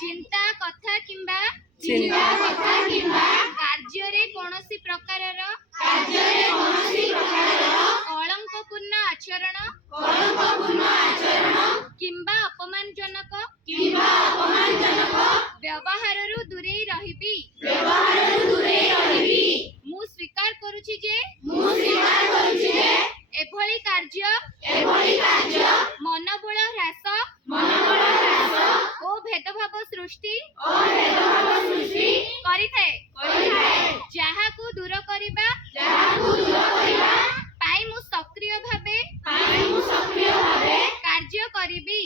ଚିନ୍ତା କଥା କିମ୍ବା କାର୍ଯ୍ୟରେ କୌଣସି ପ୍ରକାରର କଳଙ୍କପୂର୍ଣ୍ଣ ଆଚରଣ କିମ୍ବା ଅପମାନଜନକ ବ୍ୟବହାରରୁ ଦୂରେଇ ରହିବି। ମୁଁ ସ୍ୱୀକାର କରୁଛି ଯେ ଏଭଳି କାର୍ଯ୍ୟ ମନୋବଳ ହ୍ରାସ ଓ ଭେଦଭାବ ସୃଷ୍ଟି କରିଥାଏ। ଯାହାକୁ ଦୂର କରିବା ପାଇଁ ମୁଁ ସକ୍ରିୟ ଭାବେ କାର୍ଯ୍ୟ କରିବି।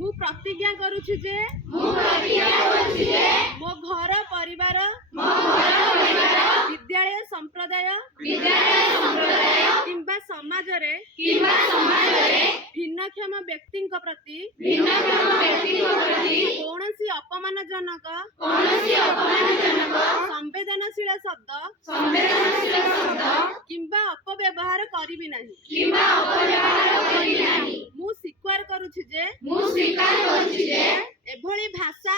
ମୁଁ ପ୍ରତିଜ୍ଞା କରୁଛି ଯେ ମୋ ଘର ପରିବାର ବିଦ୍ୟାଳୟ ସମ୍ପ୍ରଦାୟ କିମ୍ବା ସମାଜରେ ଭିନ୍ନକ୍ଷମ ବ୍ୟକ୍ତିଙ୍କ ପ୍ରତି କୌଣସି ଅପମାନଜନକ ସମ୍ବେଦନଶୀଳ ଶବ୍ଦ କିମ୍ବା ଅପବ୍ୟବହାର କରିବି ନାହିଁ। ମୁଁ ସ୍ୱୀକାର କରୁଛି ଯେ ଏଭଳି ଭାଷା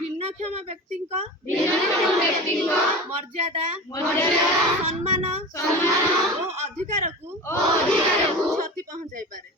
ଭିନ୍ନକ୍ଷମ ବ୍ୟକ୍ତିଙ୍କ ମର୍ଯ୍ୟାଦା ସମ୍ମାନ ଓ ଅଧିକାରକୁ କ୍ଷତି ପହଞ୍ଚାଇପାରେ।